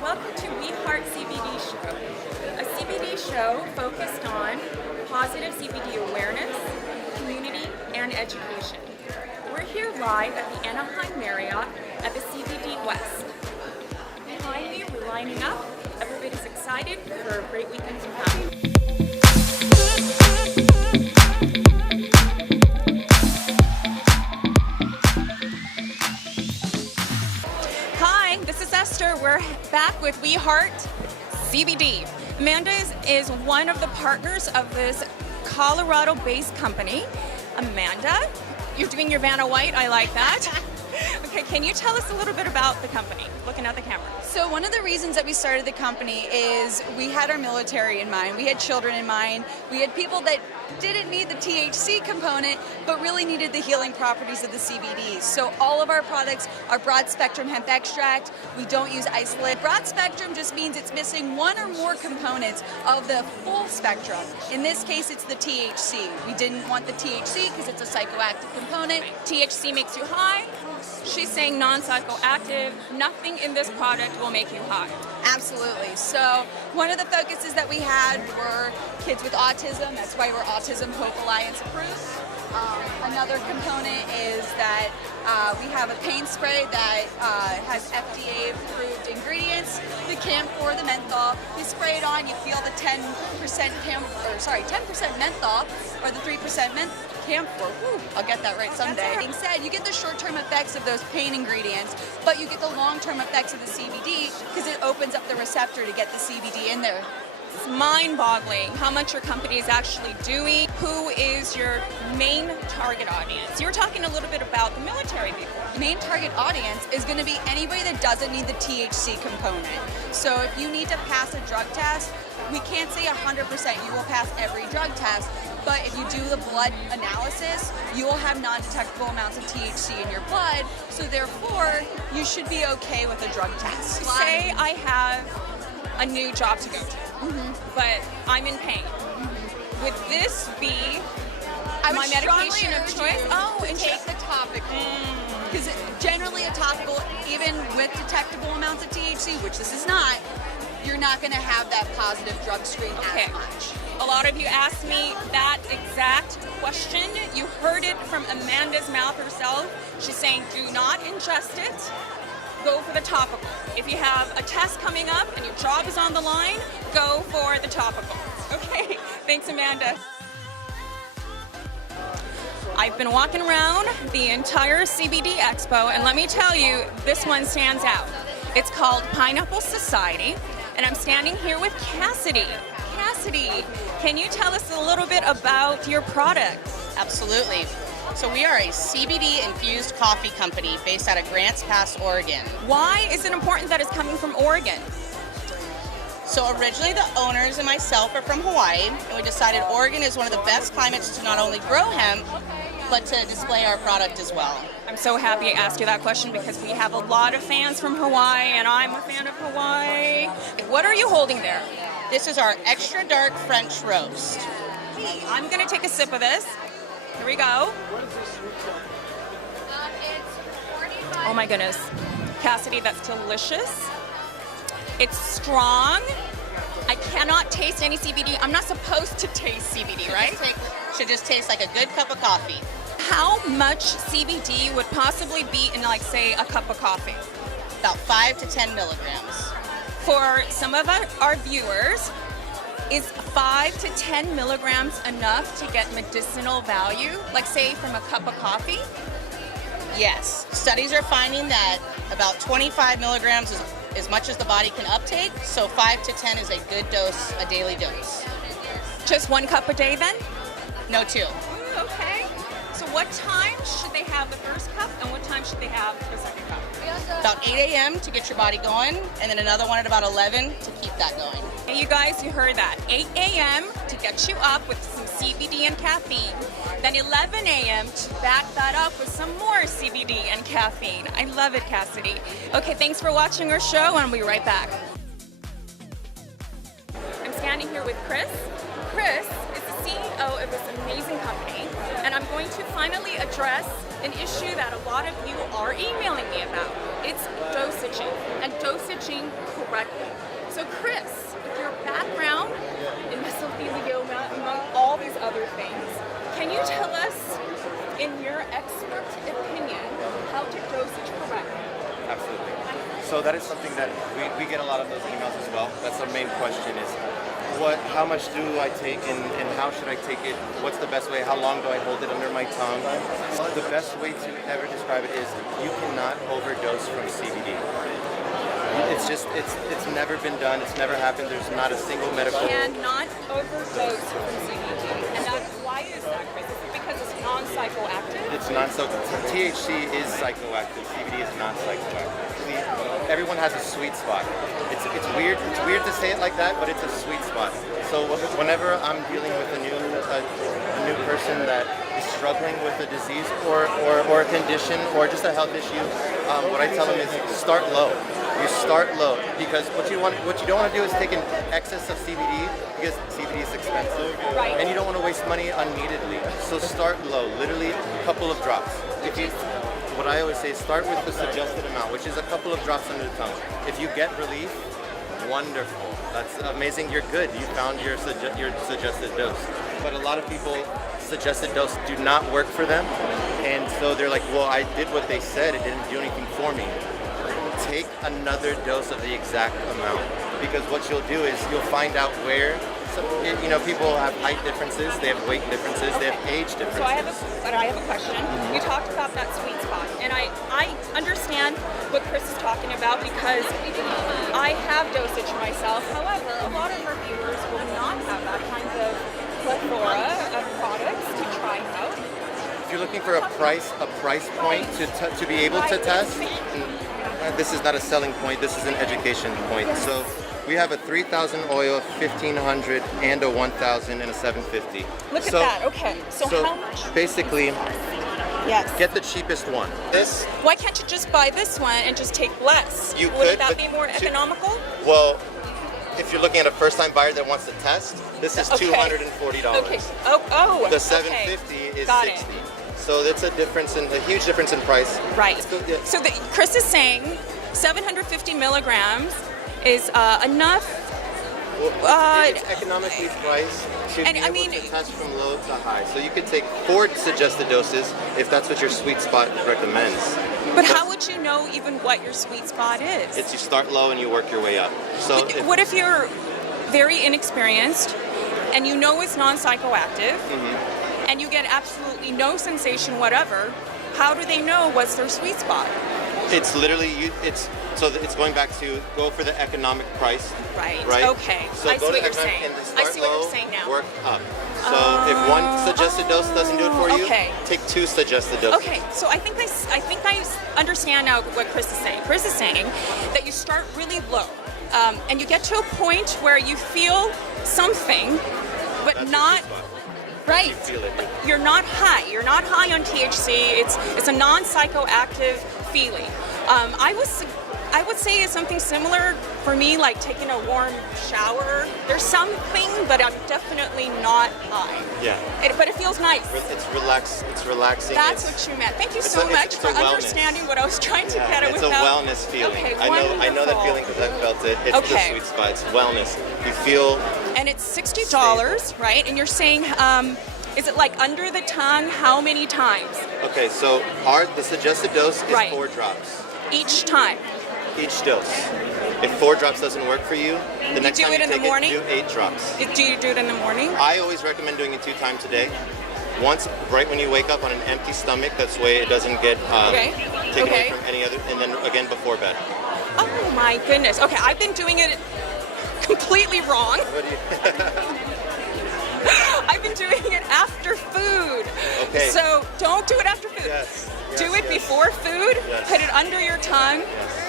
Welcome to We Heart CBD Show, a CBD show focused on positive CBD awareness, community, and education. We're here live at the Anaheim Marriott at the CBD West. Behind me, we're lining up. Everybody's excited for a great weekend to come. Hi, this is Esther. We're back with We Heart CBD. Amanda is one of the partners of this Colorado-based company. Amanda, you're doing your Vanna White. I like that. Okay, can you tell us a little bit about the company? Looking at the camera. So one of the reasons that we started the company is we had our military in mind, we had children in mind, we had people that didn't need the THC component, but really needed the healing properties of the CBD. So all of our products are broad spectrum hemp extract. We don't use isolate. Broad spectrum just means it's missing one or more components of the full spectrum. In this case, it's the THC. We didn't want the THC because it's a psychoactive component. THC makes you high. She's saying non-psychoactive. Nothing in this product will make you high. Absolutely. So one of the focuses that we had were kids with autism. That's why we're Autism Hope Alliance approved. Another component is that we have a pain spray that has FDA approved ingredients. The camphor, the menthol. You spray it on, you feel the 10% 10% menthol or the 3% camphor. Woo, I'll get that right someday. Being said, you get the short-term effects of those pain ingredients, but you get the long-term effects of the CBD because it opens up the receptor to get the CBD in there. It's mind-boggling how much your company is actually doing. Who is your main target audience? You were talking a little bit about the military people. Main target audience is going to be anybody that doesn't need the THC component. So if you need to pass a drug test, we can't say 100% you will pass every drug test, but if you do the blood analysis, you will have non-detectable amounts of THC in your blood, so therefore you should be okay with a drug test. Say I have a new job to go to, but I'm in pain. Would this be my medication of choice? Oh, and take the topical. Because generally a topical, even with detectable amounts of THC, which this is not, you're not going to have that positive drug screen as much. A lot of you asked me that exact question. You heard it from Amanda's mouth herself. She's saying, do not ingest it. Go for the topical. If you have a test coming up and your job is on the line, go for the topical. Okay, thanks, Amanda. I've been walking around the entire CBD Expo, and let me tell you, this one stands out. It's called Pineapple Society, and I'm standing here with Cassidy. Cassidy, can you tell us a little bit about your product? Absolutely. So we are a CBD infused coffee company based out of Grants Pass, Oregon. Why is it important that it's coming from Oregon? So originally the owners and myself are from Hawaii, and we decided Oregon is one of the best climates to not only grow hemp, but to display our product as well. I'm so happy I asked you that question because we have a lot of fans from Hawaii, and I'm a fan of Hawaii. What are you holding there? This is our extra dark French roast. I'm gonna take a sip of this. Here we go. Oh my goodness. Cassidy, that's delicious. It's strong. I cannot taste any CBD. I'm not supposed to taste CBD, right? Should just taste like a good cup of coffee. How much CBD would possibly be in, like, say, a cup of coffee? About 5 to 10 milligrams. For some of our viewers, is 5 to 10 milligrams enough to get medicinal value, like say from a cup of coffee? Yes. Studies are finding that about 25 milligrams is as much as the body can uptake, so 5 to 10 is a good dose, a daily dose. Just 1 cup a day then? No, 2. Okay. So what time should they have the first cup and what time should they have the second cup? About 8 a.m. to get your body going, and then another one at about 11 to keep that going. Hey, you guys, you heard that. 8 a.m. to get you up with some CBD and caffeine. Then 11 a.m. to back that up with some more CBD and caffeine. I love it, Cassidy. Okay, thanks for watching our show, and we'll be right back. I'm standing here with Chris. Chris is the CEO of this amazing company, and I'm going to finally address an issue that a lot of you are emailing me about. It's dosaging, and dosaging correctly. So Chris, with your background in mesothelioma, among all these other things, can you tell us, in your expert opinion, how to dosage correctly? Absolutely. So that is something that we get a lot of those emails as well. That's our main question is, how much do I take and how should I take it? What's the best way? How long do I hold it under my tongue? The best way to ever describe it is you cannot overdose from CBD. It's never been done. It's never happened. There's not a single medical. Cannot overdose from CBD. And why is that, Chris? Is it because it's non-psychoactive? It's THC is psychoactive. CBD is not psychoactive. Everyone has a sweet spot. It's weird. It's weird to say it like that, but it's a sweet spot. So whenever I'm dealing with a new person that is struggling with a disease or a condition or just a health issue, what I tell them is start low. You start low because what you don't want to do is take an excess of CBD because CBD is expensive, right. And you don't want to waste money unneededly. So start low, literally a couple of drops. What I always say is start with the suggested amount, which is a couple of drops under the tongue. If you get relief, wonderful. That's amazing. You're good. You found your suggested dose. But a lot of people, suggested dose do not work for them, and so they're like, well, I did what they said. It didn't do anything for me. Take another dose of the exact amount, because what you'll do is you'll find out where. So, people have height differences, they have weight differences, they have age differences. So I have a question. You talked about that sweet spot, and I understand what Chris is talking about because I have dosage myself. However, a lot of our viewers will not have that kind of plethora of products to try out. If you're looking for a price point to be able to test, this is not a selling point, this is an education point. So we have a 3,000 oil, 1,500, and a 1,000 and a 750. Look at that. Okay. So how much? Basically, yes. Get the cheapest one. This. Why can't you just buy this one and just take less? You Would could, that but be more economical? Well, if you're looking at a first-time buyer that wants to test, this is $240. Okay. Oh. The 750 is Got 60. it. So that's a huge difference in price. Right. So Chris is saying 750 milligrams is enough. It's economically priced to and be I able mean, to test from low to high. So you could take 4 suggested doses if that's what your sweet spot recommends. But how would you know even what your sweet spot is? It's you start low and you work your way up. So what if you're very inexperienced and you know it's non-psychoactive and you get absolutely no sensation whatever? How do they know what's their sweet spot? It's literally it's going back to go for the economic price. Right. Right. Okay. So I go see to what you're economic saying. and then I start see what low, you're saying now. work up. So if one suggested dose doesn't do it for you, take 2 suggested doses. Okay. So I think I understand now what Chris is saying. Chris is saying that you start really low, and you get to a point where you feel something, but That's not. your sweet spot. Right. You feel it. But you're not high. You're not high on THC. It's a non-psychoactive feeling. I would say it's something similar for me, like taking a warm shower. There's something, but I'm definitely not high. Yeah. But it feels nice. It's relaxed. It's relaxing. That's what you meant. Thank you so much it's for a wellness. understanding what I was trying to get at. It's a wellness feeling. Okay, I know that wonderful. feeling because I felt it. It's the sweet spot. It's wellness. You feel. And it's $60, right? And you're saying, is it like under the tongue? How many times? Okay, so the suggested dose is 4 drops. Each time. Each dose. If 4 drops doesn't work for you, the next do time it you in the take morning? do 8 drops. Do you do it in the morning? I always recommend doing it 2 times a day. Once right when you wake up on an empty stomach, that's way it doesn't get taken away from any other, and then again before bed. Oh my goodness. Okay, I've been doing it completely wrong. What do you? I've been doing it after food. Okay. So don't do it after food. Yes. Do it before food. Yes. Put it under your tongue.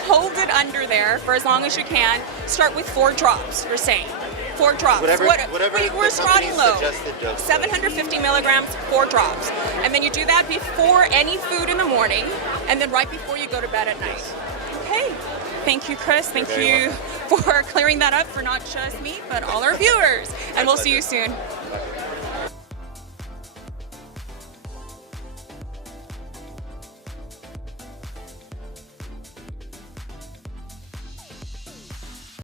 Hold it under there for as long as you can. Start with 4 drops, you're saying. 4 drops. Whatever We're the starting company's low. suggested dose. 750 milligrams, 4 drops. And then you do that before any food in the morning, and then right before you go to bed at night. Okay. Thank you, Chris. Thank You're you for clearing that up for not just me, but all our viewers. And we'll see you soon. Bye.